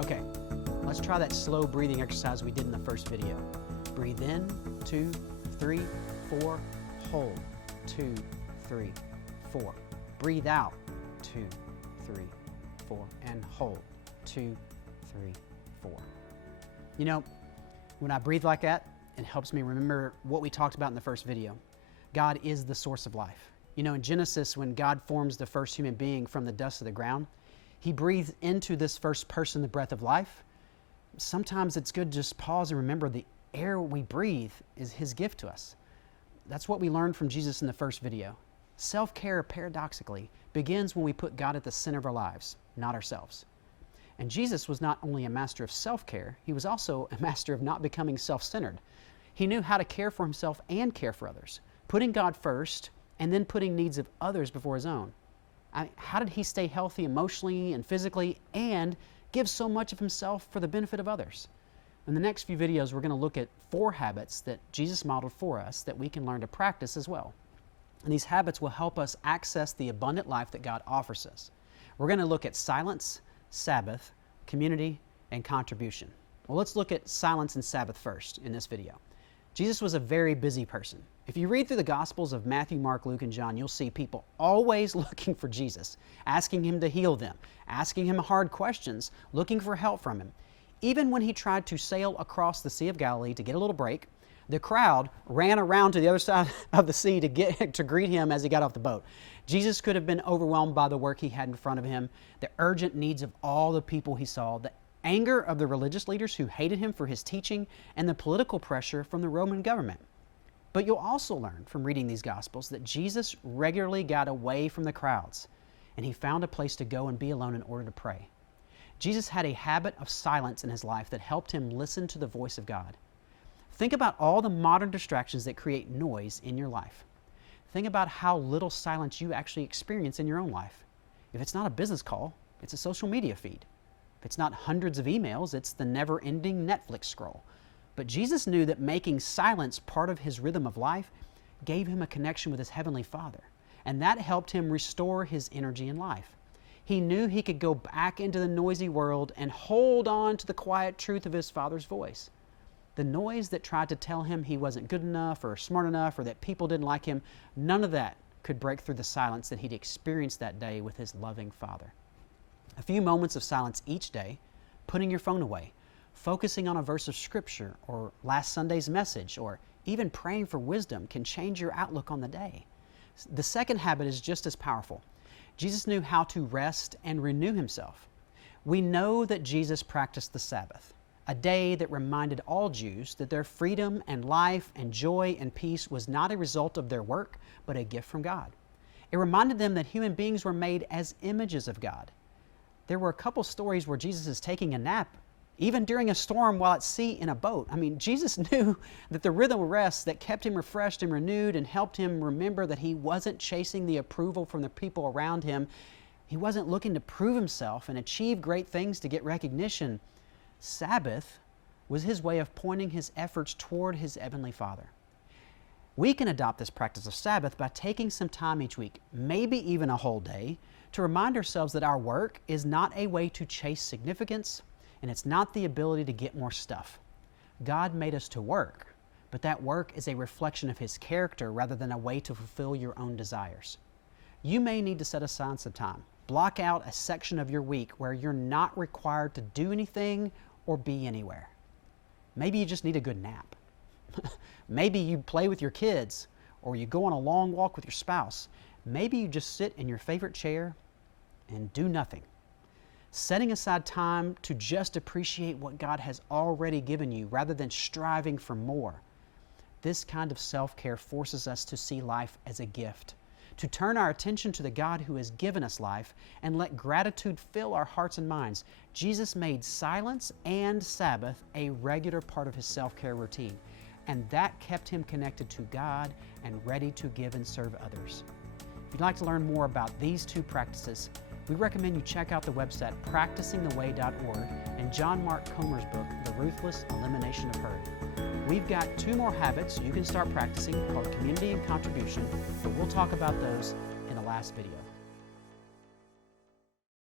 Okay, let's try that slow breathing exercise we did in the first video. Breathe in, 2, 3, 4, hold, 2, 3, 4. Breathe out, 2, 3, 4, and hold, 2, 3, 4. You know, when I breathe like that, it helps me remember what we talked about in the first video. God is the source of life. You know, in Genesis, when God forms the first human being from the dust of the ground, He breathed into this first person the breath of life. Sometimes it's good to just pause and remember the air we breathe is His gift to us. That's what we learned from Jesus in the first video. Self-care, paradoxically, begins when we put God at the center of our lives, not ourselves. And Jesus was not only a master of self-care, He was also a master of not becoming self-centered. He knew how to care for Himself and care for others, putting God first and then putting needs of others before His own. How did He stay healthy emotionally and physically and give so much of Himself for the benefit of others? In the next few videos, we're going to look at 4 habits that Jesus modeled for us that we can learn to practice as well. And these habits will help us access the abundant life that God offers us. We're going to look at silence, Sabbath, community, and contribution. Well, let's look at silence and Sabbath first in this video. Jesus was a very busy person. If you read through the Gospels of Matthew, Mark, Luke, and John, you'll see people always looking for Jesus, asking Him to heal them, asking Him hard questions, looking for help from Him. Even when He tried to sail across the Sea of Galilee to get a little break, the crowd ran around to the other side of the sea to greet Him as He got off the boat. Jesus could have been overwhelmed by the work He had in front of Him, the urgent needs of all the people He saw, the anger of the religious leaders who hated Him for His teaching, and the political pressure from the Roman government. But you'll also learn from reading these Gospels that Jesus regularly got away from the crowds, and He found a place to go and be alone in order to pray. Jesus had a habit of silence in His life that helped Him listen to the voice of God. Think about all the modern distractions that create noise in your life. Think about how little silence you actually experience in your own life. If it's not a business call, it's a social media feed. If it's not hundreds of emails, it's the never-ending Netflix scroll. But Jesus knew that making silence part of His rhythm of life gave Him a connection with His Heavenly Father, and that helped Him restore His energy in life. He knew He could go back into the noisy world and hold on to the quiet truth of His Father's voice. The noise that tried to tell Him He wasn't good enough or smart enough or that people didn't like Him, none of that could break through the silence that He'd experienced that day with His loving Father. A few moments of silence each day, putting your phone away, focusing on a verse of Scripture or last Sunday's message, or even praying for wisdom can change your outlook on the day. The second habit is just as powerful. Jesus knew how to rest and renew Himself. We know that Jesus practiced the Sabbath, a day that reminded all Jews that their freedom and life and joy and peace was not a result of their work, but a gift from God. It reminded them that human beings were made as images of God. There were a couple stories where Jesus is taking a nap, even during a storm while at sea in a boat. I mean, Jesus knew that the rhythm of rest that kept Him refreshed and renewed and helped Him remember that He wasn't chasing the approval from the people around Him. He wasn't looking to prove Himself and achieve great things to get recognition. Sabbath was His way of pointing His efforts toward His Heavenly Father. We can adopt this practice of Sabbath by taking some time each week, maybe even a whole day, to remind ourselves that our work is not a way to chase significance, and it's not the ability to get more stuff. God made us to work, but that work is a reflection of His character rather than a way to fulfill your own desires. You may need to set aside some time. Block out a section of your week where you're not required to do anything or be anywhere. Maybe you just need a good nap. Maybe you play with your kids, or you go on a long walk with your spouse. Maybe you just sit in your favorite chair and do nothing. Setting aside time to just appreciate what God has already given you rather than striving for more. This kind of self-care forces us to see life as a gift, to turn our attention to the God who has given us life and let gratitude fill our hearts and minds. Jesus made silence and Sabbath a regular part of His self-care routine, and that kept Him connected to God and ready to give and serve others. If you'd like to learn more about these 2 practices, we recommend you check out the website practicingtheway.org and John Mark Comer's book, The Ruthless Elimination of Hurry. We've got 2 more habits you can start practicing called community and contribution, but we'll talk about those in the last video.